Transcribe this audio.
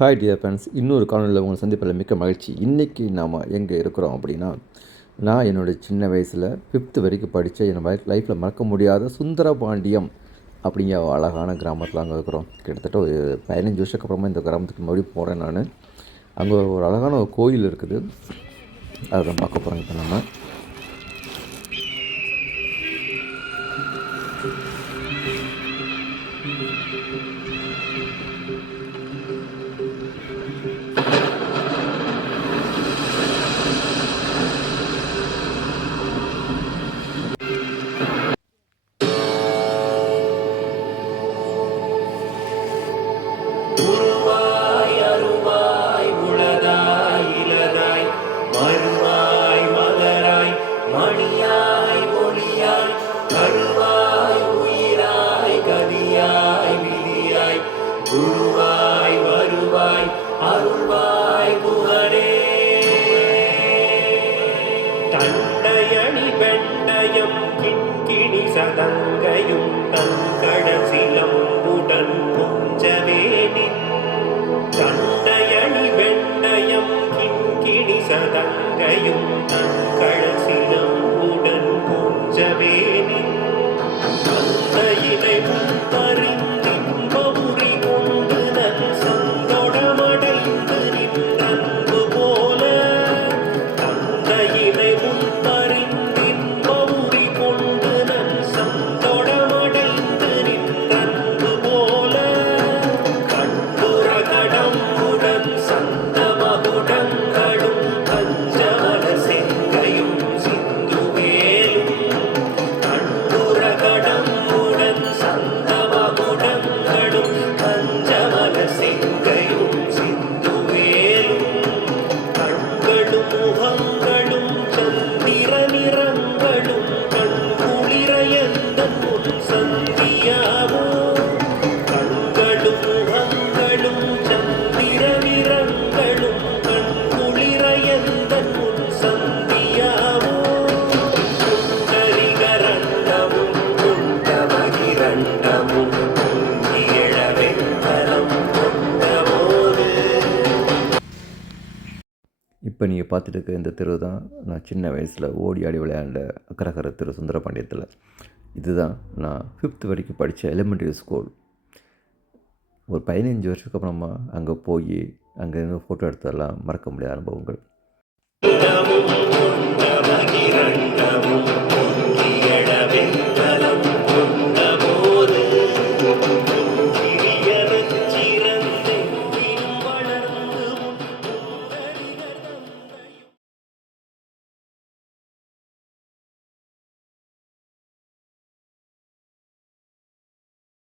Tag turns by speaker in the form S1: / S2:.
S1: Hi dear friends இன்னொரு காணொலியில் உங்களை சந்திப்பில் மிக்க மகிழ்ச்சி. இன்றைக்கி நாம் எங்கே இருக்கிறோம் அப்படின்னா நான் என்னுடைய சின்ன வயசில் ஃபிஃப்த்து வரைக்கும் படித்த என் லைஃப்பில் மறக்க முடியாத சுந்தரபாண்டியம் அப்படிங்கிற அழகான கிராமத்தில் அங்கே இருக்கிறோம். கிட்டத்தட்ட ஒரு பதினஞ்சு வருஷத்துக்கு அப்புறமா இந்த கிராமத்துக்கு மறுபடியும் போகிறேன் நான். அங்கே ஒரு அழகான ஒரு கோயில் இருக்குது. அதை தான் பார்க்க போகிறோம் இப்போ நம்ம. குருவாய் வருவாய் அருள்வாய் புகழே. தண்டையணி வெண்டயம் கிண்கிணி சதங்கையும் Lord. இப்போ நீங்கள் பார்த்துட்டு இருக்க இந்த தெரு தான் நான் சின்ன வயசில் ஓடி ஆடி விளையாண்ட அக்கரகர தெரு சுந்தரபாண்டியத்தில். இதுதான் நான் ஃபிஃப்த் வரைக்கும் படித்த எலிமெண்ட்ரி ஸ்கூல் ஒரு பதினஞ்சு வருஷத்துக்கு அப்புறமா அங்கே போய் அங்கே இருந்து ஃபோட்டோ எடுத்ததெல்லாம் மறக்க முடியாத அனுபவங்கள்.